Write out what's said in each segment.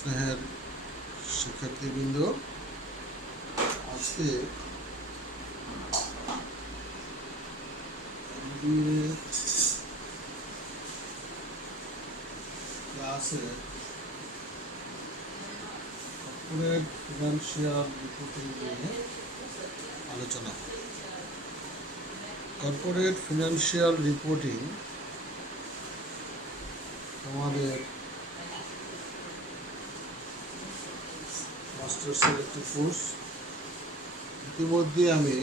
স্নেহের শিক্ষার্থীবৃন্দ, আজকে ক্লাসে কর্পোরেট ফিনান্সিয়াল রিপোর্টিং নিয়ে আলোচনা হবে। কর্পোরেট ফিনান্সিয়াল রিপোর্টিং আমাদের মাস্টার্সের একটি কোর্স। ইতিমধ্যে আমি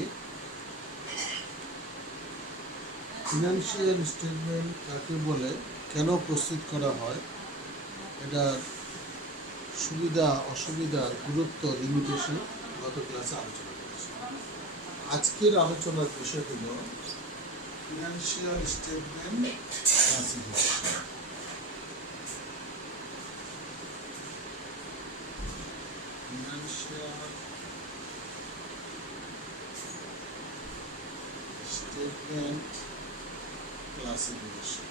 ফিনান্সিয়াল স্টেটমেন্ট কাকে বলে, কেন প্রস্তুত করা হয়, এটার সুবিধা অসুবিধা, গুরুত্ব, লিমিটেশন গত ক্লাসে আলোচনা করেছি। আজকের আলোচনার বিষয় হল financial statement classification. Financial statement classification.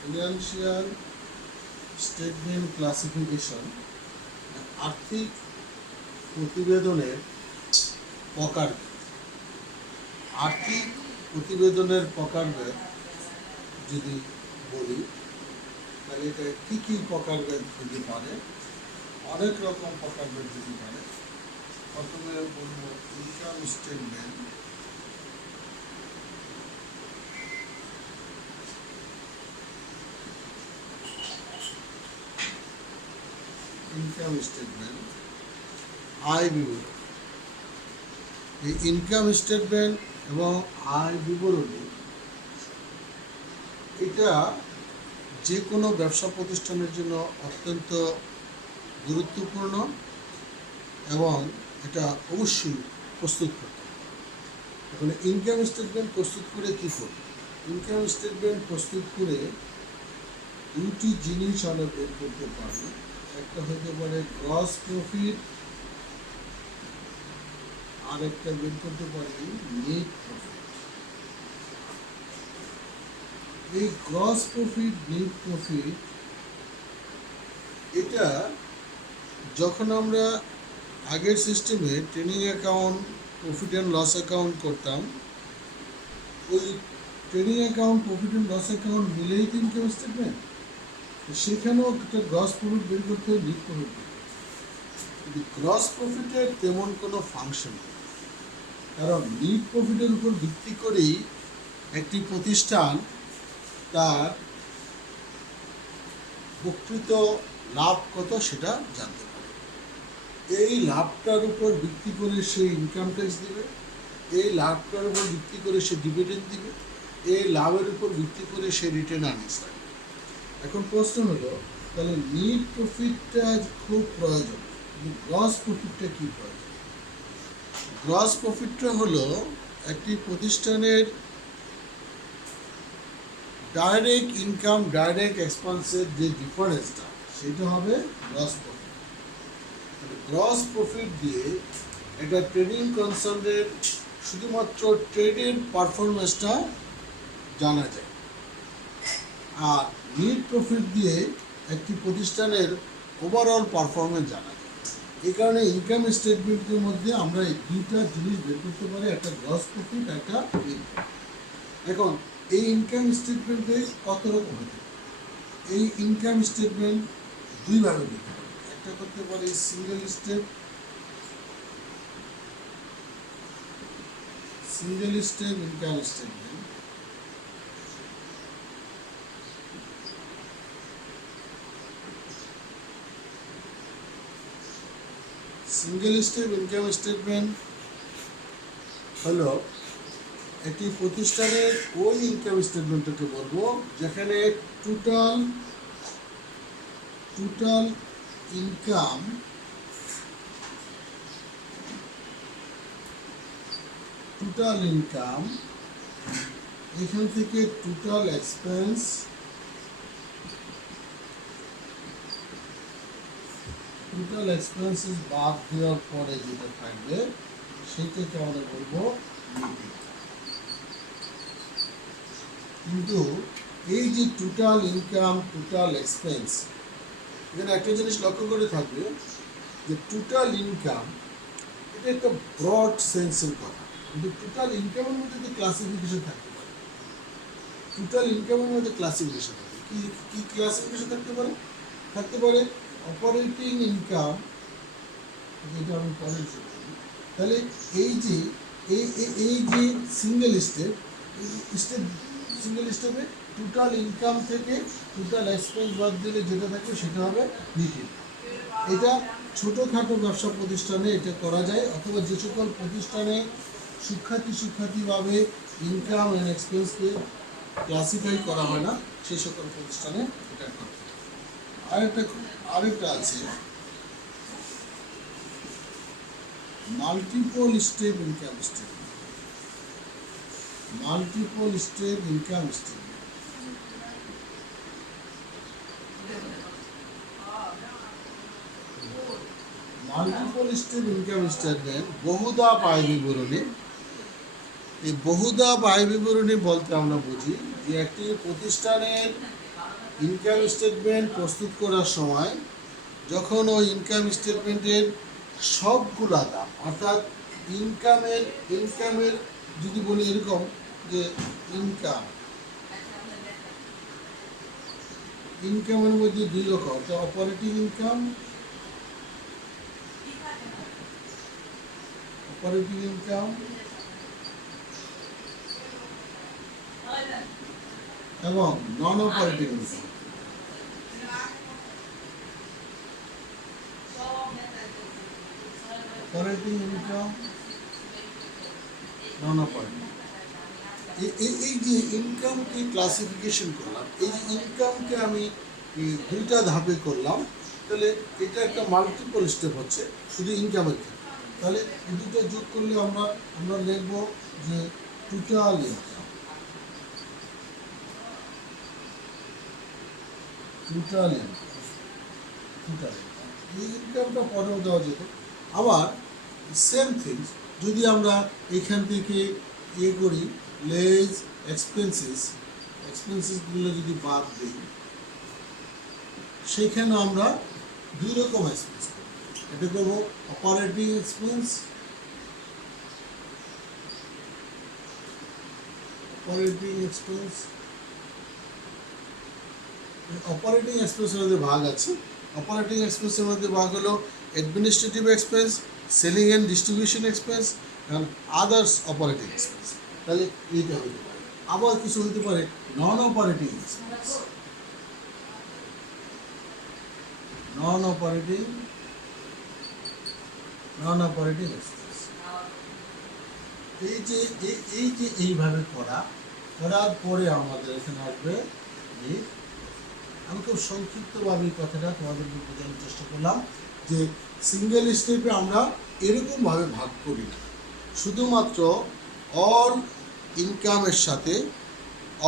Financial statement classification আর্থিক প্রতিবেদনের প্রকারভেদ। আর্থিক প্রতিবেদনের প্রকারভেদ যদি বলি, তাহলে এটা কী কী প্রকারভেদ হতে পারে? অনেক রকম প্রকারভেদ হতে পারে। প্রথমে বলবো ইনকাম স্টেটমেন্ট। ইনকাম স্টেটমেন্ট, আয় বিবরণ। এই ইনকাম স্টেটমেন্ট এবং আয় বিবরণী এটা যে কোনো ব্যবসা প্রতিষ্ঠানের জন্য অত্যন্ত গুরুত্বপূর্ণ এবং এটা অবশ্যই প্রস্তুত করতে হবে। এখন ইনকাম স্টেটমেন্ট প্রস্তুত করে কী করবে? ইনকাম স্টেটমেন্ট প্রস্তুত করে দুটি জিনিস আমরা বের করতে পারবো। একটা হতে পারে গ্রস প্রফিট, আর একটা বের করতে পারি নেট প্রফিট। এই গ্রস প্রফিট, নেট প্রফিট এটা যখন আমরা আগের সিস্টেমে trading account, profit and loss account করতাম, ওই trading account, profit and loss account মিলেই তো ইনকাম স্টেটমেন্ট। সেখানেও একটা গ্রস প্রফিট বের করতে হবে, নেট প্রফিট বের করতে হবে। কিন্তু গ্রস প্রফিটের তেমন কোনো ফাংশন নেই, কারণ নেট প্রফিটের উপর ভিত্তি করেই একটি প্রতিষ্ঠান তার প্রকৃত লাভ কত সেটা জানতে পারে। এই লাভটার উপর ভিত্তি করে সে ইনকাম ট্যাক্স দিবে, এই লাভটার উপর ভিত্তি করে সে ডিভিডেন্ড দিবে, এই লাভের উপর ভিত্তি করে সে রিটার্ন আর্নিংস রাখবে। এখন প্রশ্ন হলো, তাহলে নেট প্রফিটটা খুব প্রয়োজন, কিন্তু গ্রস প্রফিটটা কী প্রয়োজন? গ্রস প্রফিটটা হলো একটি প্রতিষ্ঠানের ডাইরেক্ট ইনকাম, ডাইরেক্ট এক্সপেন্সের যে ডিফারেন্সটা, সেটা হবে গ্রস প্রফিট। গ্রস প্রফিট দিয়ে একটা ট্রেডিং কনসার্নের শুধুমাত্র ট্রেডের পারফরমেন্সটা জানা যায়, আর নেট প্রফিট দিয়ে একটি প্রতিষ্ঠানের ওভারঅল পারফরমেন্স জানা যায়। এই কারণে ইনকাম স্টেটমেন্টের মধ্যে আমরা এই দুইটা জিনিস বের করতে পারি, একটা গ্রস প্রফিট, একটা নেট প্রফিট। এখন এই ইনকাম স্টেটমেন্টে কত রকম হতে পারে? এই ইনকাম স্টেটমেন্ট দুইভাবে দিতে পারি। একটা করতে পারি single step income statement. Single step income statement হলো একটি প্রতিষ্ঠানের ওই ইনকাম স্টেটমেন্টটাকে বলবো যেখানে টোটাল ইনকাম, এখান থেকে টোটাল এক্সপেন্স, টোটাল এক্সপেন্সেস বাদ দেওয়ার পরে যেটা থাকবে সেটাকে আমরা বলবো নেট ইনকাম। কিন্তু এই যে টোটাল ইনকাম টোটাল এক্সপেন্স, এখানে একটা জিনিস লক্ষ্য করে থাকবে যে টোটাল ইনকাম এটা একটা ব্রড সেন্সের কথা, কিন্তু টোটাল ইনকামের মধ্যে তো ক্লাসিফিকেশন থাকতে পারে। টোটাল ইনকামের মধ্যে ক্লাসিফিকেশন থাকে, কি কি ক্লাসিফিকেশন থাকতে পারে? থাকতে পারে অপারেটিং ইনকাম, যেটা আমি পরে বলি। তাহলে এই যে এই যে সিঙ্গেল স্টেপ, সিঙ্গেল স্টেপে টোটাল ইনকাম থেকে টোটাল এক্সপেন্স বাদ দিলে যেটা থাকবে সেটা হবে নেট ইনকাম। এটা ছোটোখাটো ব্যবসা প্রতিষ্ঠানে এটা করা যায়, অথবা যে সকল প্রতিষ্ঠানে শিক্ষার্থীভাবে ইনকাম অ্যান্ড এক্সপেন্সকে ক্লাসিফাই করা হয় না সেই সকল প্রতিষ্ঠানে এটা করতে হয়। আরেকটা আছে multiple step income statement. Multiple step income statement multiple step income statement বহুধাপ আয় বিবরণী। এই বহুধাপ আয় বিবরণী বলতে আমরা বুঝি যে একটি প্রতিষ্ঠানের ইনকাম স্টেটমেন্ট প্রস্তুত করার সময় যখন ওই ইনকাম স্টেটমেন্টের সবগুলা দাম, অর্থাৎ ইনকামের যদি বলি এরকম যে ইনকামের মধ্যে দুই রকম, একটা অপারেটিং ইনকাম এবং নন অপারেটিং ইনকাম। অপারেটিং ইনকাম, নন অপারেটিং। এই যে ইনকামকে ক্লাসিফিকেশন করলাম, এই যে ইনকামকে আমি দুইটা ধাপে করলাম, তাহলে এটা একটা মাল্টিপল স্টেপ হচ্ছে শুধু ইনকামের ক্ষেত্রে। তাহলে এই দুটো যোগ করলে আমরা লিখব যে টোটাল ইনকাম। এই ইনকামটা পরেও দেওয়া যেত। আবার সেম থিংস যদি আমরা এখান থেকে করি লেস এক্সপেন্সেসগুলো যদি বাদ দিই, সেখানে আমরা দুই রকম এক্সপেন্স করব। এটা করবো অপারেটিং এক্সপেন্স, অপারেটিং এক্সপেন্সের মধ্যে ভাগ আছে। অপারেটিং এক্সপেন্সের মধ্যে ভাগ হলো administrative expense, selling and distribution expense and others operating expense. তাহলে এইটা হতে পারে। আবার কিছু হতে পারে নন অপারেটিং এক্সপেন্স, নন অপারেটিং এক্সপেন্স। এই যে এইভাবে করার পরে আমাদের এখানে আসবে যে, আমি খুব সংক্ষিপ্তভাবে এই কথাটা তোমাদেরকে বোঝানোর চেষ্টা করলাম যে সিঙ্গেল স্টেপে আমরা এরকমভাবে ভাগ করি না, শুধুমাত্র অল ইনকামের সাথে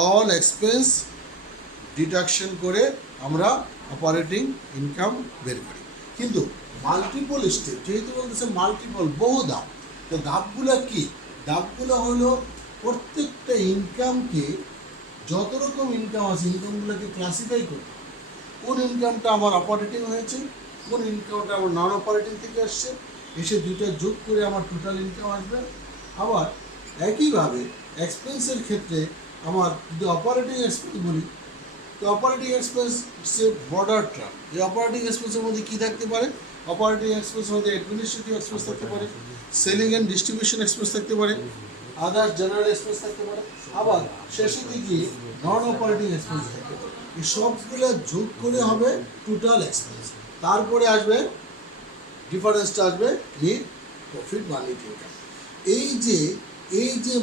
অল এক্সপেন্স ডিডাকশন করে আমরা অপারেটিং ইনকাম বের করি। কিন্তু মাল্টিপল স্টেপ যেহেতু বলতেছে মাল্টিপল, বহু ধাপ, তো ধাপগুলো কি? ধাপগুলো হলো প্রত্যেকটা ইনকামকে, যত রকম ইনকাম আছে ইনকামগুলোকে ক্লাসিফাই করতে হবে। কোন ইনকামটা আমার অপারেটিং হয়েছে, কোন ইনকামটা আমার নন অপারেটিং থেকে আসছে, এসে দুইটা যোগ করে আমার টোটাল ইনকাম আসবে। আবার একইভাবে এক্সপেন্সের ক্ষেত্রে আমার যদি অপারেটিং এক্সপেন্স বলি, তো অপারেটিং এক্সপেন্স সে বর্ডার টার্ম। এই অপারেটিং এক্সপেন্সের মধ্যে কী থাকতে পারে? অপারেটিং এক্সপেন্সের মধ্যে অ্যাডমিনিস্ট্রেটিভ এক্সপেন্স থাকতে পারে, সেলিং অ্যান্ড ডিস্ট্রিবিউশন এক্সপেন্স থাকতে পারে, আদার্স জেনারেল এক্সপেন্স থাকতে পারে, আবার শেষের দিকে নন অপারেটিং এক্সপেন্স থাকতে পারে। এই সবগুলো যোগ করে হবে টোটাল এক্সপেন্স। তারপরে আসবে ডিফারেন্সটা আসবে নেট প্রফিট বা নেট ইনকাম। এই যে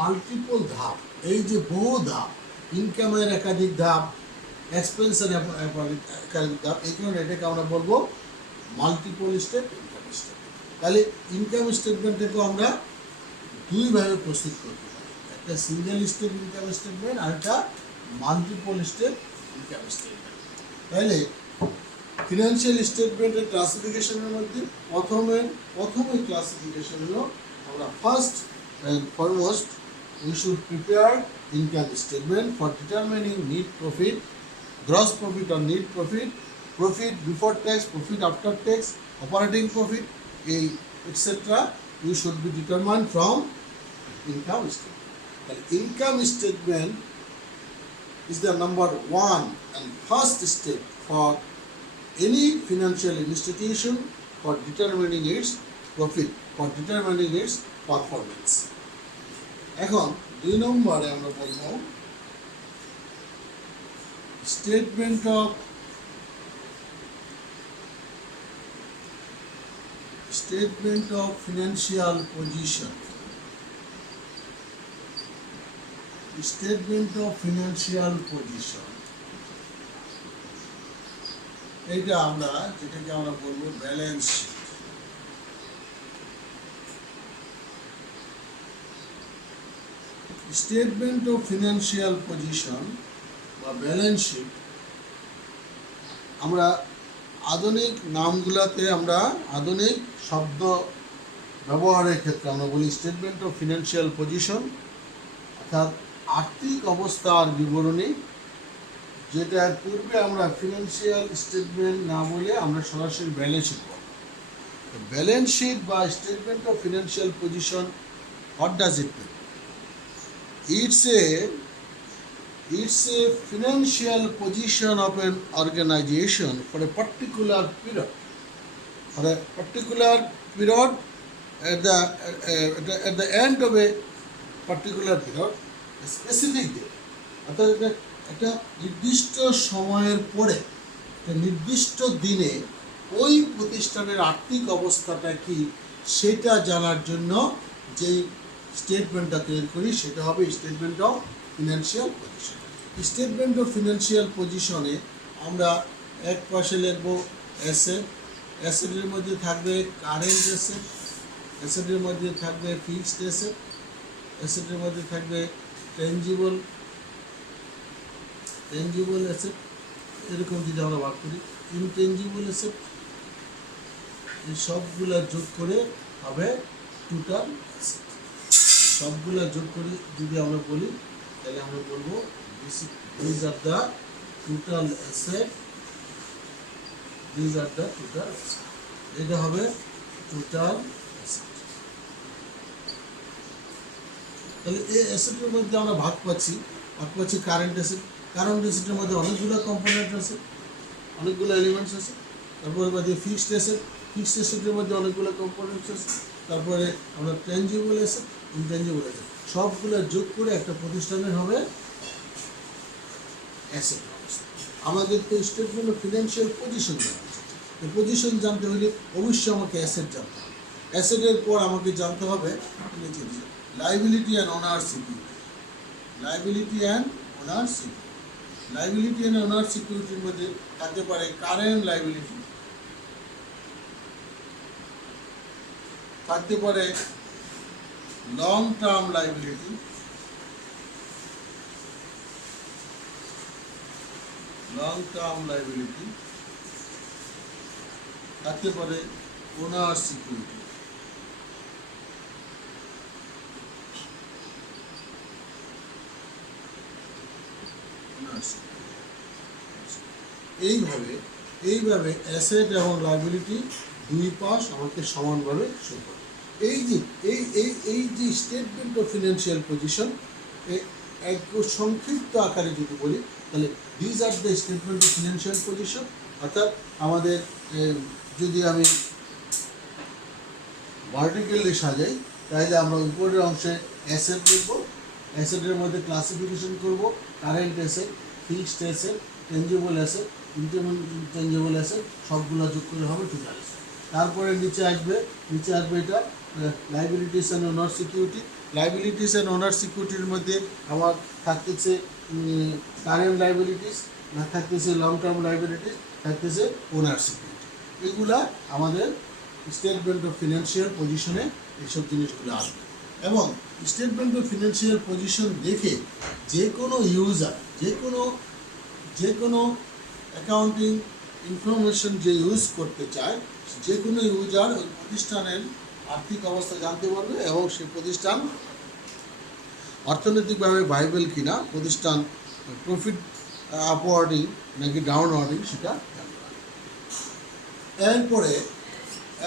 মাল্টিপল ধাপ, এই যে বহু ধাপ, ইনকামের একাধিক ধাপ, এক্সপেন্সের একাধিক ধাপ, এই কারণে এটাকে আমরা বলবো মাল্টিপল স্টেপ ইনকাম স্টেটমেন্ট। তাহলে ইনকাম স্টেটমেন্টটাকেও আমরা দুইভাবে প্রস্তুত করতে পারি, একটা সিঙ্গেল স্টেপ ইনকাম স্টেটমেন্ট আর একটা মাল্টিপল স্টেপ ইনকাম স্টেটমেন্ট। তাহলে ফিনান্সিয়াল স্টেটমেন্টের ক্লাসিফিকেশনের মধ্যে প্রথমে ক্লাসিফিকেশন হলো আমরা first and foremost we should prepare income statement for determining net profit, gross profit or net profit, profit before tax, profit after tax, operating profit, etc. We should be determined from income statement. The income statement is the number one and first step for any financial institution for determining its profit, for determining its performance. এখন 2 নম্বরে আমরা বলব statement of financial position. Statement of financial position এইটা আমরা যেটাকে আমরা বলবো balance sheet. Statement of financial position বা ব্যালেন্স শিট আমরা আধুনিক নামগুলোতে আমরা আধুনিক শব্দ ব্যবহারের ক্ষেত্রে আমরা বলি স্টেটমেন্ট অফ ফিনান্সিয়াল পজিশন, অর্থাৎ আর্থিক অবস্থার বিবরণী, যেটার পূর্বে আমরা ফিনান্সিয়াল স্টেটমেন্ট না বলে আমরা সরাসরি ব্যালেন্স শিট বলব। ব্যালেন্স শিট বা statement of financial position, what does it mean? It's a financial position of an organization for a particular period. For a particular period, at the end of a particular period, a specific day. অর্থাৎ একটা নির্দিষ্ট সময়ের পরে একটা নির্দিষ্ট দিনে ওই প্রতিষ্ঠানের আর্থিক অবস্থাটা কি সেটা জানার জন্য যেই স্টেটমেন্টটা তৈরি করি সেটা হবে statement of financial position. Statement of financial পজিশনে আমরা এক পাশে লিখব অ্যাসেট, অ্যাসেটের মধ্যে থাকবে কারেন্ট অ্যাসেট, অ্যাসেটের মধ্যে থাকবে ফিক্সড অ্যাসেট, অ্যাসেটের মধ্যে থাকবে টেনজিবল অ্যাসেট, এরকম যদি আমরা ভাগ করি ইনটেনজিবল অ্যাসেট, এই সবগুলা যোগ করে হবে টোটাল অ্যাসেট। সবগুলা যোগ করে যদি আমরা বলি তাহলে আমরা বলবো these are the total asset, these are the total asset, এটা হবে টোটাল অ্যাসেট। তাহলে এই অ্যাসেটের মধ্যে আমরা ভাগ পাচ্ছি কারেন্ট অ্যাসেট। কারেন্ট অ্যাসেটের মধ্যে অনেকগুলো কম্পোনেন্ট আছে, অনেকগুলো এলিমেন্টস আছে। তারপরে বাদে ফিক্সড অ্যাসেটের মধ্যে অনেকগুলো কম্পোনেন্টস আছে। তারপরে আমরা টেনজিবল অ্যাসেট, ইনটেনজিবল অ্যাসেট, সবগুলো যোগ করে একটা প্রতিষ্ঠানের হবে অ্যাসেট। আমাদের তো স্টেটমেন্ট অফ ফিনান্সিয়াল পজিশন জানতে হবে। পজিশন জানতে হলে অবশ্যই আমাকে অ্যাসেট জানতে হবে। অ্যাসেটের পর আমাকে জানতে হবে liability and owner security. Liability and owner সিকিউরিটির মধ্যে থাকতে পারে কারেন্ট লাইবিলিটি, থাকতে পারে লং টার্ম লাইবিলিটি, থাকতে পারে ওনার সিকিউরিটি। এইভাবে অ্যাসেট এবং লাইবিলিটি দুই পাশ আমাকে সমানভাবে শো করে। এই যে স্টেটমেন্ট অফ ফিনান্সিয়াল পজিশন এক সংক্ষিপ্ত আকারে যদি বলি তাহলে these are the statement of financial position. অর্থাৎ আমাদের যদি আমি ভার্টিক্যালি সাজাই তাহলে আমরা উপরের অংশে অ্যাসেট লিখব, অ্যাসেটের মধ্যে ক্লাসিফিকেশন করব current asset, fixed asset, tangible asset, intangible asset, সবগুলো যোগ করে হবে টোটাল অ্যাসেট। তারপরে নিচে আসবে এটা liabilities and owner security. Liabilities and owner সিকিউরিটির মধ্যে আমার থাকতেছে কারেন্ট লাইবিলিটিস, না থাকতেছে লং টার্ম লাইবিলিটিস, থাকতেছে ওনার সিকিউরিটি। এগুলা আমাদের স্টেটমেন্ট অফ ফিনান্সিয়াল পজিশনে এইসব জিনিসগুলো আসবে। এবং স্টেটমেন্ট অফ ফিনান্সিয়াল পজিশন দেখে যে কোনো ইউজার যে কোনো অ্যাকাউন্টিং ইনফরমেশন যে ইউজ করতে চায়, যে কোনো ইউজার ওই প্রতিষ্ঠানের আর্থিক অবস্থা জানতে পারবে এবং সেই প্রতিষ্ঠান অর্থনৈতিকভাবে ভাইবেল কিনা, প্রতিষ্ঠান প্রফিট আপওয়ার্ডিং নাকি ডাউনওয়ার্ডিং সেটা জানতে পারবে।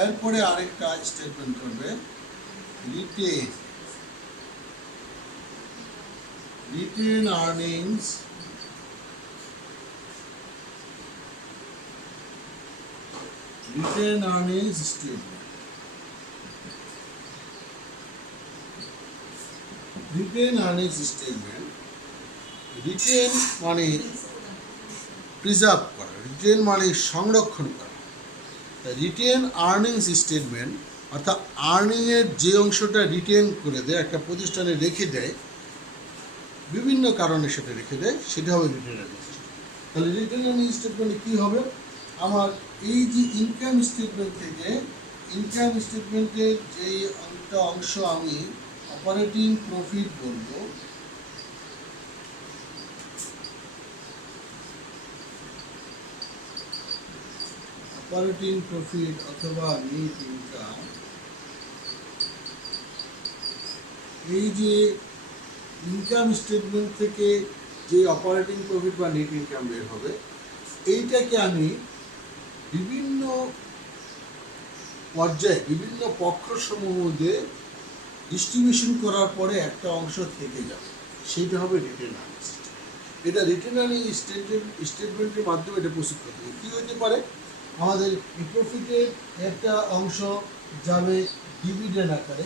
এরপরে আরেকটা স্টেটমেন্ট করবে written earnings statement. Written earnings statement, written মানে প্রিজার্ভ করা, রিটেন মানে সংরক্ষণ করা। রিটেন আর্নিংস স্টেটমেন্ট অর্থাৎ আর্নিংয়ের যে অংশটা রিটেন করে দেয়, একটা প্রতিষ্ঠানে রেখে দেয়, বিভিন্ন কারণে সেটা রেখে দেয়, সেটা হবে রিটেন আর্নিংস স্টেটমেন্ট। তাহলে রিটেন আর্নিংস স্টেটমেন্টে কী হবে, আমার এই যে ইনকাম স্টেটমেন্ট থেকে ইনকাম স্টেটমেন্টের যেই একটা অংশ আমি অপারেটিং প্রফিট বলবো, অপারেটিং প্রফিট অথবা নেট ইনকাম, এই যে ইনকাম স্টেটমেন্ট থেকে যে অপারেটিং প্রফিট বা নেট ইনকাম বের হবে, এইটাকে আমি বিভিন্ন পর্যায়ে বিভিন্ন পক্ষসমূহ মধ্যে ডিস্ট্রিবিউশন করার পরে একটা অংশ থেকে যাবে, সেইটা হবে রিটেন আর্নিংস স্টেটমেন্ট। এটা রিটেন আর্নিংস স্টেটমেন্টের মাধ্যমে এটা প্রস্তুত করতে হবে। কী হতে পারে, আমাদের এই প্রফিটের একটা অংশ যাবে ডিভিডেন্ড আকারে,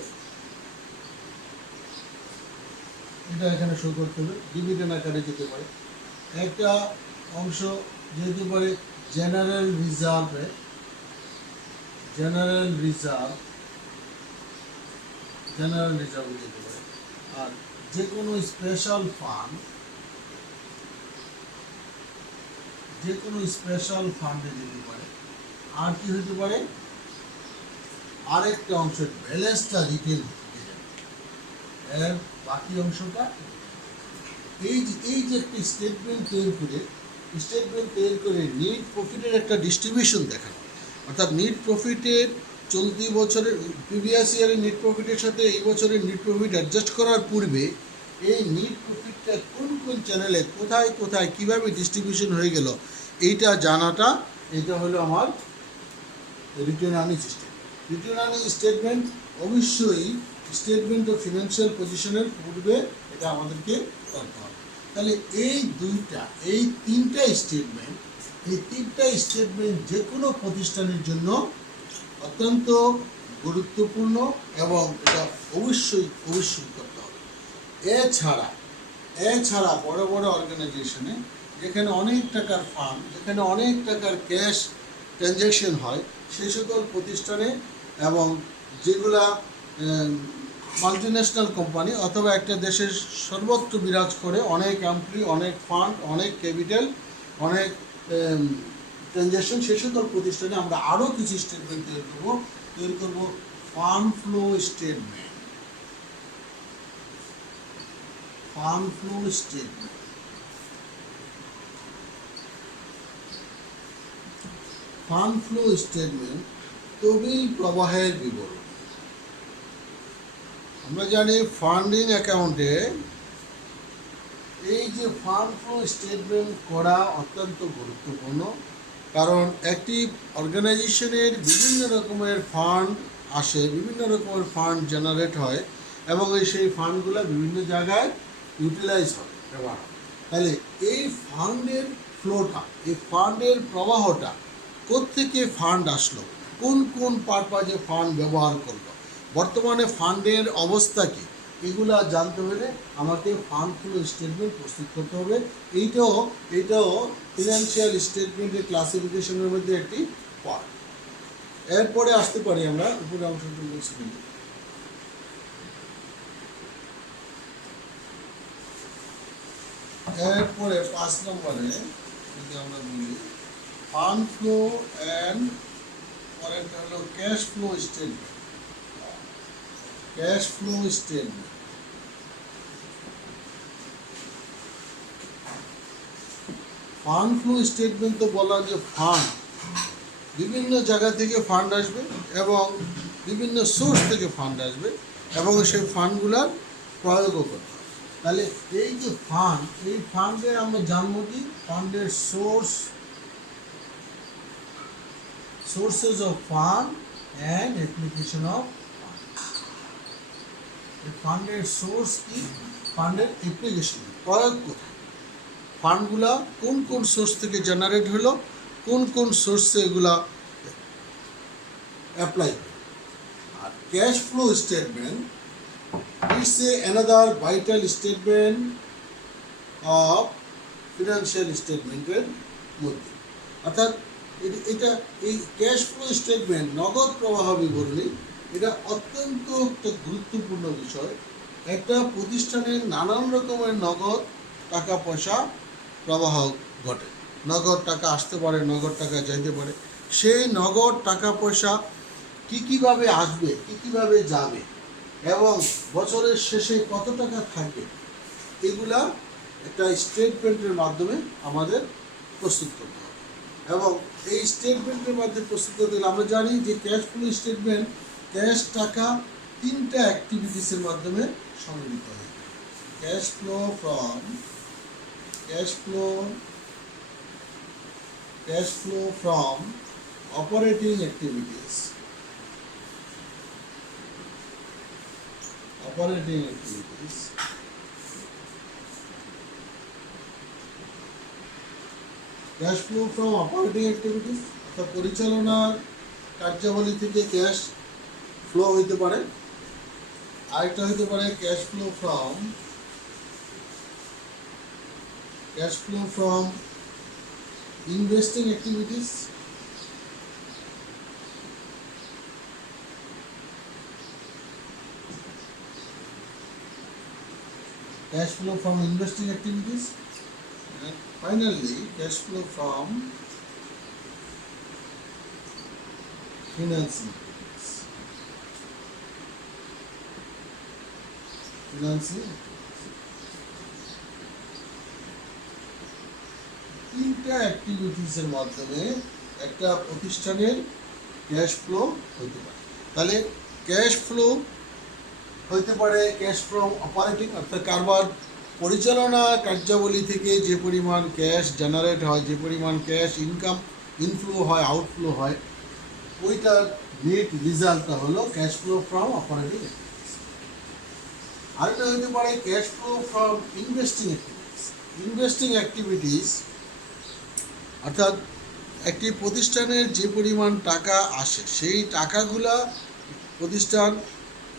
এটা এখানে শো করতে হবে, ডিভিডেন্ড আকারে যেতে পারে। একটা অংশ যেতে পারে জেনারেল রিজার্ভে, জেনারেল রিজার্ভে যেতে পারে। আর যে কোনো স্পেশাল ফান্ড, ফান্ডে যেতে পারে। আর কি হতে পারে, আরেকটা অংশের ব্যালেন্সটা রিটেন হতে যাবে, এর বাকি অংশটা এই যে একটা স্টেটমেন্ট তৈরি করে নিট প্রফিটের একটা ডিস্ট্রিবিউশন দেখানো। অর্থাৎ নিট প্রফিটের চলতি বছরের প্রিভিয়াস ইয়ারের নিট প্রফিটের সাথে এই বছরের নিট প্রফিট অ্যাডজাস্ট করার পূর্বে এই নিট প্রফিটটা কোন চ্যানেলে কোথায় কীভাবে ডিস্ট্রিবিউশন হয়ে গেল, এইটা জানাটা, এটা হলো আমার written earnings statement. Written earnings statement অবশ্যই স্টেটমেন্ট অফ ফিনান্সিয়াল পজিশনের পূর্বে এটা আমাদেরকে করতে হবে। তাহলে এই তিনটা স্টেটমেন্ট যে কোনো প্রতিষ্ঠানের জন্য অত্যন্ত গুরুত্বপূর্ণ এবং এটা অবশ্যই করতে হবে। এছাড়া বড় অর্গানাইজেশনে যেখানে অনেক টাকার ফান্ড, যেখানে অনেক টাকার ক্যাশ ট্রানজ্যাকশন হয়, সেই সকল প্রতিষ্ঠানে এবং যেগুলা মাল্টিন্যাশনাল কোম্পানি অথবা একটা দেশের সর্বত্র বিরাজ করে অনেক এমপ্লয়ি, অনেক ফান্ড, অনেক ক্যাপিটাল, অনেক ট্রানজ্যাকশন, সে সকল প্রতিষ্ঠানে আমরা আরও কিছু স্টেটমেন্ট তৈরি করব fund flow statement. Fund flow statement তহবিল প্রবাহের বিবরণ। আমরা জানি ফান্ডিং অ্যাকাউন্টে এই যে ফান্ড ফ্লো স্টেটমেন্ট করা অত্যন্ত গুরুত্বপূর্ণ, কারণ একটি অর্গানাইজেশনের বিভিন্ন রকমের ফান্ড আসে, বিভিন্ন রকমের ফান্ড জেনারেট হয় এবং সেই ফান্ডগুলো বিভিন্ন জায়গায় ইউটিলাইজ হয়, ব্যবহার হয়। তাহলে এই ফান্ডের ফ্লোটা, এই ফান্ডের প্রবাহটা, কোত্থেকে ফান্ড আসলো, কোন পারপাজে ফান্ড ব্যবহার করলো, বর্তমানে ফান্ডের অবস্থা কী, এগুলো জানতে হলে আমাকে ফান্ড ফ্লো স্টেটমেন্ট প্রস্তুত করতে হবে। এইটাও ফিনান্সিয়াল স্টেটমেন্টের ক্লাসিফিকেশনের মধ্যে একটি পার্ট। এরপরে আসতে পারি আমরা উপরে অংশটুকু বলছি। এরপরে 5 নম্বরে যদি আমরা বলি ফান্ড ফ্লো অ্যান্ড পরেরটা হলো cash flow statement. Fund flow statement তো বলা যে ফান্ড বিভিন্ন জায়গা থেকে ফান্ড আসবে এবং বিভিন্ন সোর্স থেকে ফান্ড আসবে এবং সেই ফান্ডগুলার প্রয়োগও করতে হবে। তাহলে এই যে ফান্ড, এই ফান্ডে আমরা জানবো কি ফান্ডের sources of fund and application of ফান্ডের সোর্স কি, ফান্ডের অ্যাপ্লিকেশন প্রয়োগ কোথায়, ফান্ডগুলা কোন কোন সোর্স থেকে জেনারেট হলো, কোন কোন সোর্সে এগুলা অ্যাপ্লাই করে। আর cash flow statement it's another vital statement of financial স্টেটমেন্টের মধ্যে। অর্থাৎ এটা এই ক্যাশ ফ্লো স্টেটমেন্ট, নগদ প্রবাহ বিবরণী, এটা অত্যন্ত একটা গুরুত্বপূর্ণ বিষয়। একটা প্রতিষ্ঠানের নানান রকমের নগদ টাকা পয়সা প্রবাহ ঘটে, নগদ টাকা আসতে পারে, নগদ টাকা যাইতে পারে। সেই নগদ টাকা পয়সা কীভাবে আসবে, কীভাবে যাবে এবং বছরের শেষে কত টাকা থাকবে, এগুলা একটা স্টেটমেন্টের মাধ্যমে আমাদের প্রস্তুত করতে হবে। এবং এই স্টেটমেন্টের মাধ্যমে প্রস্তুত করতে গেলে আমরা জানি যে ক্যাশ ফ্লো স্টেটমেন্ট, ক্যাশ টাকা তিনটা অ্যাক্টিভিটিসের মাধ্যমে সংগঠিত হয়। Cash flow from operating activities, cash flow from operating activities অর্থাৎ পরিচালনার কার্যাবলী থেকে ক্যাশ ফ্লো হইতে পারে। আরেকটা হইতে পারে cash flow from investing activities, and finally cash flow from financing তিনটা অ্যাক্টিভিটিসের মাধ্যমে একটা প্রতিষ্ঠানের ক্যাশ ফ্লো হতে পারে। তাহলে ক্যাশ ফ্লো হইতে পারে ক্যাশ ফ্রম অপারেটিং অর্থাৎ কারবার পরিচালনা কার্যাবলী থেকে যে পরিমাণ ক্যাশ জেনারেট হয়, যে পরিমাণ ক্যাশ ইনফ্লো হয়, আউটফ্লো হয়, ওইটার নেট রেজাল্টটা হলো cash flow from operating activities. আরেকটা হতে পারে cash flow from investing activities অর্থাৎ একটি প্রতিষ্ঠানের যে পরিমাণ টাকা আসে সেই টাকাগুলা প্রতিষ্ঠান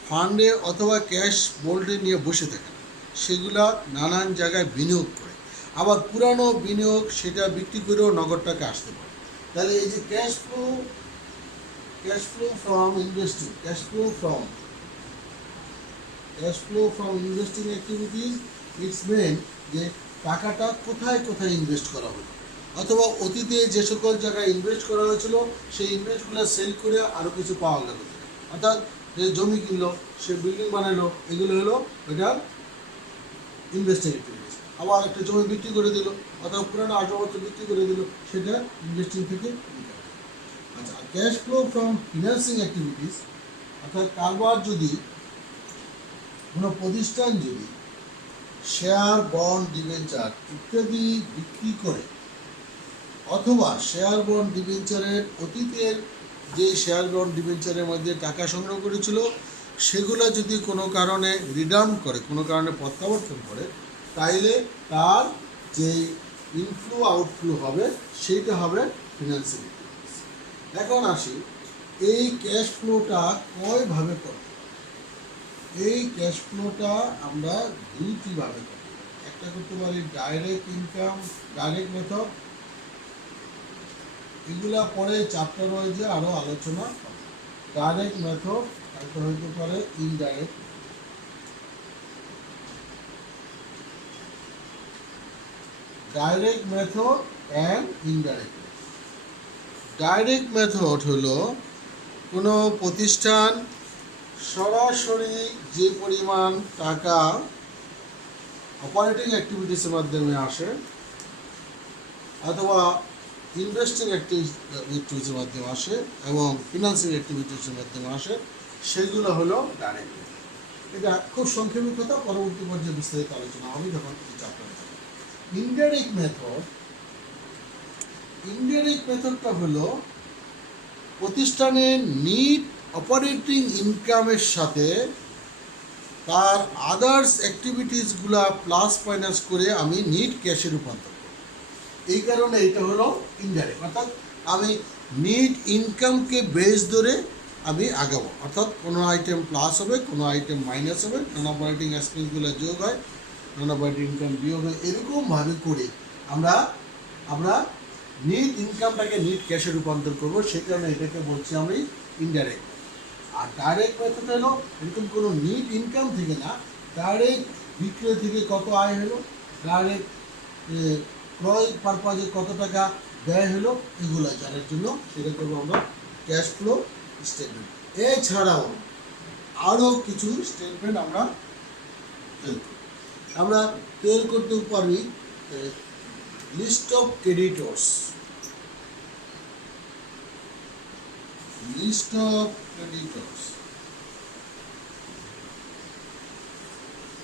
ফান্ডে অথবা ক্যাশ বোল্ডে নিয়ে বসে থাকে, সেগুলা নানান জায়গায় বিনিয়োগ করে, আবার পুরানো বিনিয়োগ সেটা বিক্রি করেও নগদ টাকা আসতে পারে। তাহলে এই যে cash flow from investing activities it's mean যে টাকাটা কোথায় কোথায় ইনভেস্ট করা হলো, অথবা অতীতে যে সকল জায়গায় ইনভেস্ট করা হয়েছিল সেই ইনভেস্টগুলো সেল করে আরও কিছু পাওয়া গেল, অর্থাৎ যে জমি কিনলো, সে বিল্ডিং বানালো, এগুলো হলো এটার ইনভেস্টিং অ্যাক্টিভিটিস। আবার একটা জমি বিক্রি করে দিল অথবা পুরানো আসবাবপত্র বিক্রি করে দিল, সেটা ইনভেস্টিং থেকে। আচ্ছা, cash flow from financing activities অর্থাৎ কারবার যদি কোনো প্রতিষ্ঠান যদি শেয়ার, বন্ড, ডিবেঞ্চার ইত্যাদি বিক্রি করে অথবা শেয়ার, বন্ড, ডিবেঞ্চারের অতীতের যে শেয়ার, বন্ড, ডিবেঞ্চারের মধ্যে টাকা সংগ্রহ করেছিল সেগুলো যদি কোনো কারণে রিটার্ন করে, কোনো কারণে প্রত্যাবর্তন করে, তাইলে তার যে ইনফ্লো আউটফ্লো হবে সেইটা হবে ফিনান্সিং অ্যাক্টিভিটিস। এখন আসি এই ক্যাশ ফ্লোটা কয়ভাবে করব। এই ক্যাশ ফ্লোটা আমরা দুইটিভাবে করতে পারি। একটা করতে পারি ডাইরেক্ট মেথড, এগুলা পরে চ্যাপ্টার ওয়াইজে আরও আলোচনা হবে। ডাইরেক্ট মেথড, একটা হইতে পারে indirect. Direct method and indirect. Direct method হলো কোনো প্রতিষ্ঠান সরাসরি যে পরিমাণ টাকা অপারেটিং অ্যাক্টিভিটিসের মাধ্যমে আসে অথবা ইনভেস্টিং অ্যাক্টিভিটিসের মাধ্যমে আসে এবং ফিনান্সিং অ্যাক্টিভিটিসের মাধ্যমে আসে, সেগুলো হলো ডাইরেক্ট মেথড। এটা খুব সংক্ষেপে কথা, পরবর্তী পর্যায়ে বিস্তারিত আলোচনা হবে যখন এই চ্যাপ্টারে যাবে। ইনডাইরেক্ট মেথড, ইনডাইরেক্ট মেথডটা হলো প্রতিষ্ঠানের নিট অপারেটিং ইনকামের সাথে তার আদার্স অ্যাক্টিভিটিসগুলা প্লাস মাইনাস করে আমি নিট ক্যাশে রূপান্তর করি। এই কারণে এটা হলো ইনডাইরেক্ট, অর্থাৎ আমি নিট ইনকামকে বেস ধরে আমি আগাবো, অর্থাৎ কোনো আইটেম প্লাস হবে, কোনো আইটেম মাইনাস হবে, নন অপারেটিং এক্সপেন্সগুলো যোগ হয়, নন অপারেটিং ইনকাম বিয়োগ হয়, এরকমভাবে করে আমরা আমরা নিট ইনকামটাকে নিট ক্যাশে রূপান্তর করবো। সেই কারণে এটাকে বলছি আমি ইনডাইরেক্ট। আর ডাইরেক্ট মেথড হলো এরকম কোনো নিট ইনকাম থেকে না, ডাইরেক্ট বিক্রয় থেকে কত আয় হলো, ডাইরেক্ট ক্রয় পারপাজে কত টাকা ব্যয় হলো, এগুলো জানার জন্য সেটা করবো আমরা ক্যাশ ফ্লো স্টেটমেন্ট। এছাড়াও আরও কিছু স্টেটমেন্ট আমরা তৈরি করতে পারি। List of creditors, list of creditors,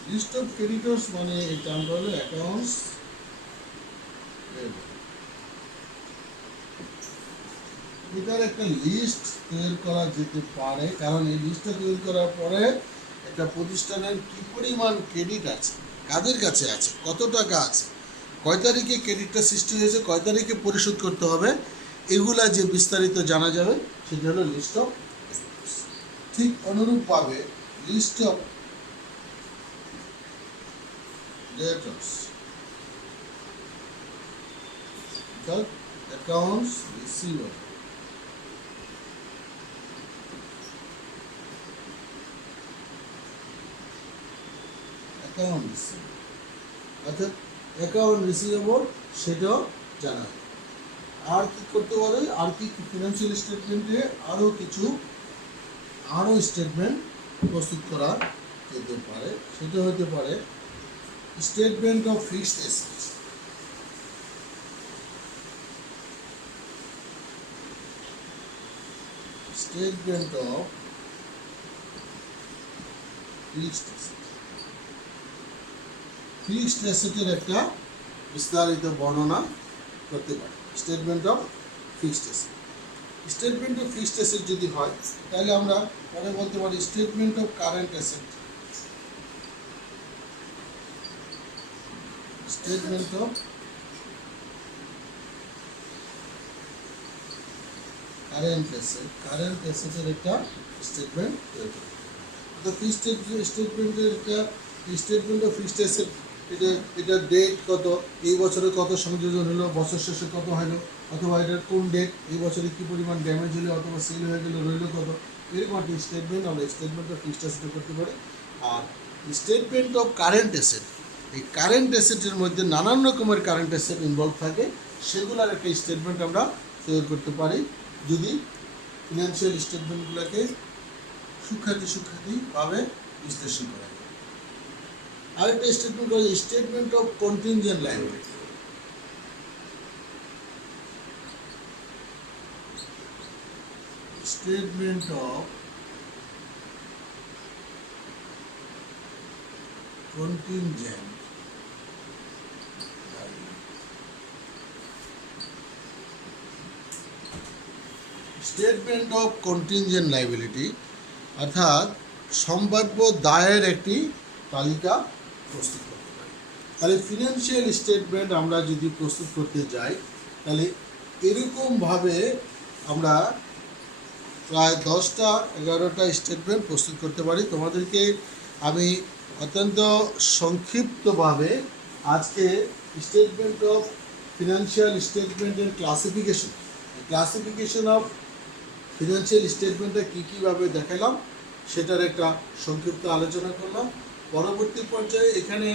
list of creditors মানে এই টার্মটা হলো অ্যাকাউন্টস পেয়েবল। এটার একটা লিস্ট তৈরি করা যেতে পারে, কারণ এই লিস্টটা তৈরি করার পরে একটা প্রতিষ্ঠানের কী পরিমাণ ক্রেডিট আছে, কাদের কাছে আছে, কত টাকা আছে, কয় তারিখে ক্রেডিটটা সৃষ্টি হয়েছে, কয় তারিখে পরিশোধ করতে হবে, এগুলা যে বিস্তারিত জানা যাবে সেটা হলো লিস্ট অফ ক্রেডিটর্স। ঠিক অনুরূপভাবে লিস্ট অফ ডেটর্স, অর্থাৎ অ্যাকাউন্টস রিসিভেবল, অ্যাকাউন্ট রিসিভেবল, অর্থাৎ অ্যাকাউন্ট রিসিভেবল সেটাও জানা হবে। আর কি করতে পারে, আর কি ফিনান্সিয়াল স্টেটমেন্টে আরও স্টেটমেন্ট প্রস্তুত করা যেতে পারে। সেটা হতে পারে statement of fixed assets, statement of fixed asset, fixed অ্যাসেটের একটা বিস্তারিত বর্ণনা করতে পারে statement of fixed asset. Statement of fixed asset যদি হয় তাহলে আমরা পরে বলতে পারি statement of current asset, statement of current asset, current অ্যাসেটের একটা স্টেটমেন্ট তৈরি করতে হবে। অর্থাৎ স্টেটমেন্টের একটা স্টেটমেন্ট অফ ফিক্সড অ্যাসেট, এটা ডেট কত, এই বছরে কত সংযোজন হলো, বছর শেষে কত হলো, অথবা এটার কোন ডেট, এই বছরে কী পরিমাণ ড্যামেজ হলো অথবা সেল হয়ে গেলো, রইলো কত, এরকম একটা স্টেটমেন্ট আমরা স্টেটমেন্ট অফ ফিক্সড অ্যাসেট করতে পারি। আর স্টেটমেন্ট অফ কারেন্ট অ্যাসেট, এই কারেন্ট অ্যাসেটের মধ্যে নানান রকমের কারেন্ট অ্যাসেট ইনভলভ থাকে, সেগুলোর একটা স্টেটমেন্ট আমরা তৈরি করতে পারি যদি ফিনান্সিয়াল স্টেটমেন্টগুলোকে সূক্ষ্মাতিভাবে বিশ্লেষণ করা যায়। আরেকটা স্টেটমেন্ট হচ্ছে statement of contingent liability, statement of contingent statement of contingent liability অর্থাৎ সম্ভাব্য দায়ের একটি তালিকা প্রস্তুত করতে পারি। তাহলে ফিনান্সিয়াল স্টেটমেন্ট আমরা যদি প্রস্তুত করতে যাই তাহলে এরকমভাবে আমরা প্রায় 10-11টা স্টেটমেন্ট প্রস্তুত করতে পারি। তোমাদেরকে আমি অত্যন্ত সংক্ষিপ্তভাবে আজকে স্টেটমেন্ট অফ ফিনান্সিয়াল স্টেটমেন্টের ক্লাসিফিকেশন অফ ফিনান্সিয়াল স্টেটমেন্টটা কীভাবে দেখালাম সেটার একটা সংক্ষিপ্ত আলোচনা করলাম। পরবর্তী পর্যায়ে এখানে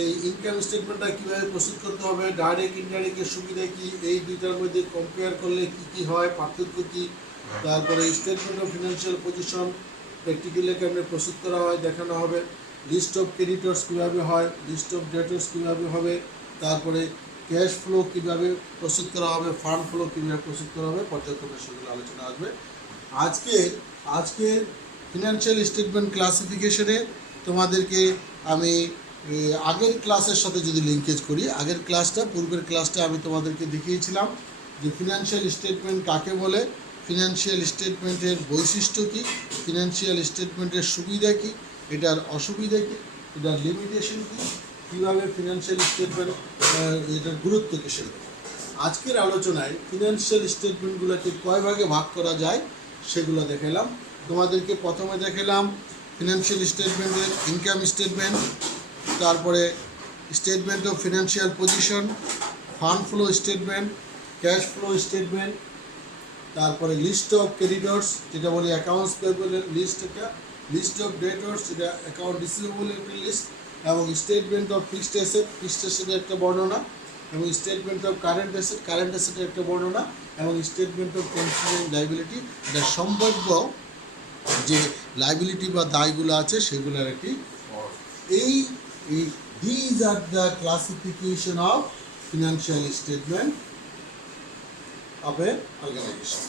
এই ইনকাম স্টেটমেন্টটা কীভাবে প্রস্তুত করতে হবে, ডাইরেক্ট ইনডাইরেক্টের সুবিধা কী, এই দুইটার মধ্যে কম্পেয়ার করলে কী কী হয়, পার্থক্য কী, তারপরে statement of financial position practically কেমনে প্রস্তুত করা হয় দেখানো হবে, লিস্ট অফ ক্রেডিটর্স কীভাবে হয়, লিস্ট অফ ডেটর্স কীভাবে হবে, তারপরে ক্যাশ ফ্লো কীভাবে প্রস্তুত করা হবে, ফান্ড ফ্লো কীভাবে প্রস্তুত করা হবে, পর্যায়ক্রমে সেগুলো আলোচনা আসবে। আজকের ফিনান্সিয়াল স্টেটমেন্ট ক্লাসিফিকেশনে তোমাদেরকে আমি আগের ক্লাসের সাথে যদি লিঙ্কেজ করি, পূর্বের ক্লাসটা আমি তোমাদেরকে দেখিয়েছিলাম যে ফিনান্সিয়াল স্টেটমেন্ট কাকে বলে, ফিনান্সিয়াল স্টেটমেন্টের বৈশিষ্ট্য কী, ফিনান্সিয়াল স্টেটমেন্টের সুবিধা কী, এটার অসুবিধা কী, এটার লিমিটেশন কী, কীভাবে ফিনান্সিয়াল স্টেটমেন্ট এটার গুরুত্ব কিসের। আজকের আলোচনায় ফিনান্সিয়াল স্টেটমেন্টগুলোকে কয় ভাগে ভাগ করা যায় সেগুলো দেখালাম তোমাদেরকে। প্রথমে দেখালাম ফিনান্সিয়াল স্টেটমেন্টের ইনকাম স্টেটমেন্ট, তারপরে statement of financial position, fund flow statement, cash flow statement, তারপরে লিস্ট অফ ক্রেডিটর্স যেটা বলি অ্যাকাউন্টস পেয়েবলের লিস্ট, এটা লিস্ট অফ ডেটর্স যেটা অ্যাকাউন্ট রিসিভেবলের একটা লিস্ট, এবং স্টেটমেন্ট অফ ফিক্সড অ্যাসেটের একটা বর্ণনা, এবং স্টেটমেন্ট অফ কারেন্ট অ্যাসেটের একটা বর্ণনা, এবং স্টেটমেন্ট অফ কন্টিনজেন্ট লাইবিলিটি, এটা সম্ভাব্য যে লাইবিলিটি বা দায়গুলো আছে সেগুলোর একটি। These are the classification of financial statement of a organization.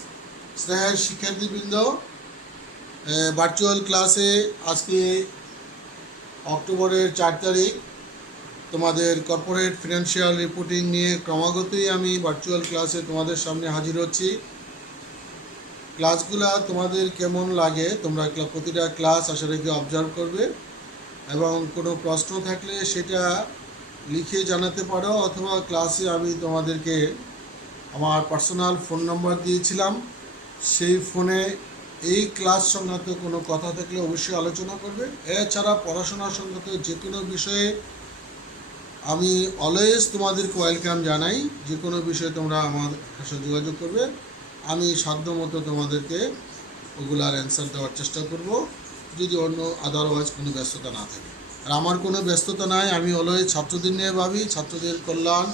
স্নেহের শিক্ষার্থীবৃন্দ, ভার্চুয়াল ক্লাসে আজকে অক্টোবরের 4 তারিখ তোমাদের কর্পোরেট ফিনান্সিয়াল রিপোর্টিং নিয়ে ক্রমাগতই আমি ভার্চুয়াল ক্লাসে তোমাদের সামনে হাজির হচ্ছি। ক্লাসগুলা তোমাদের কেমন লাগে তোমরা প্রতিটা ক্লাস আশা রেখে অবজার্ভ করবে, এবং কোনো প্রশ্ন থাকলে সেটা লিখে জানাতে পারো, অথবা ক্লাসে আমি তোমাদেরকে আমার পার্সোনাল ফোন নম্বর দিয়েছিলাম, সেই ফোনে এই ক্লাস সংক্রান্ত কোনো কথা থাকলে অবশ্যই আলোচনা করবে। এছাড়া পড়াশোনা সংক্রান্ত যে কোনো বিষয়ে আমি অলওয়েজ তোমাদেরকে ওয়েলকাম জানাই। যে কোনো বিষয়ে তোমরা আমার সাথে যোগাযোগ করবে, আমি সাধ্যমতো তোমাদেরকে ওগুলার অ্যান্সার দেওয়ার চেষ্টা করব, যদি অন্য আদারওয়াইজ কোনো ব্যস্ততা না থাকে। আর আমার কোনো ব্যস্ততা নাই, আমি অলওয়েজ ছাত্রদের নিয়ে ভাবি, ছাত্রদের কল্যাণ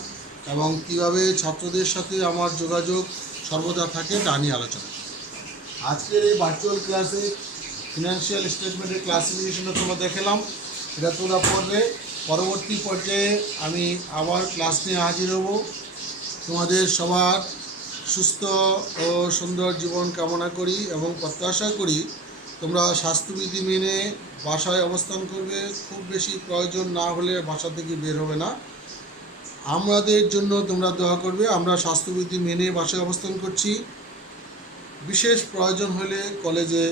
এবং কীভাবে ছাত্রদের সাথে আমার যোগাযোগ সর্বদা থাকে তা নিয়ে আলোচনা। আজকের এই ভার্চুয়াল ক্লাসে ফিনান্সিয়াল স্টেটমেন্টের ক্লাসিফিকেশনটা তোমরা দেখালাম, এটা তোমরা পড়বে। পরবর্তী পর্যায়ে আমি আবার ক্লাস নিয়ে হাজির হব। তোমাদের সবার সুস্থ ও সুন্দর জীবন কামনা করি এবং প্রত্যাশা করি তোমরা স্বাস্থ্যবিধি মেনে বাসায় অবস্থান করবে। খুব বেশি প্রয়োজন না হলে বাসা থেকে বের হবে না। আমাদের জন্য তোমরা দোয়া করবে। আমরা স্বাস্থ্যবিধি মেনে বাসায় অবস্থান করছি। বিশেষ প্রয়োজন হলে কলেজে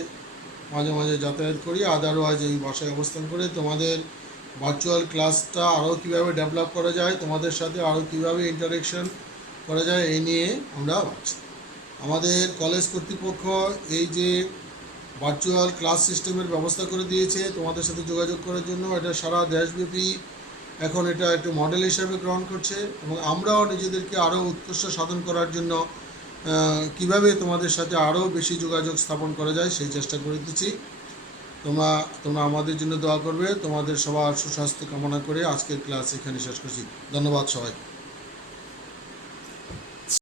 মাঝে মাঝে যাতায়াত করি, আদারওয়াইজ এই বাসায় অবস্থান করে তোমাদের ভার্চুয়াল ক্লাসটা আরও কীভাবে ডেভেলপ করা যায়, তোমাদের সাথে আরও কীভাবে ইন্টারেকশন করা যায়, এই নিয়ে আমরা ভাবছি। আমাদের কলেজ কর্তৃপক্ষ এই যে ভার্চুয়াল ক্লাস সিস্টেমের ব্যবস্থা করে দিয়েছে তোমাদের সাথে যোগাযোগ করার জন্য, এটা সারা দেশব্যাপী এখন এটা একটু মডেল হিসাবে গ্রহণ করছে, এবং আমরাও নিজেদেরকে আরও উৎকর্ষ সাধন করার জন্য কিভাবে তোমাদের সাথে আরও বেশি যোগাযোগ স্থাপন করা যায় সেই চেষ্টা করে দিচ্ছি। তোমরা আমাদের জন্য দোয়া করবে। তোমাদের সবার সুস্বাস্থ্য কামনা করে আজকের ক্লাস এখানে শেষ করছি। ধন্যবাদ সবাই।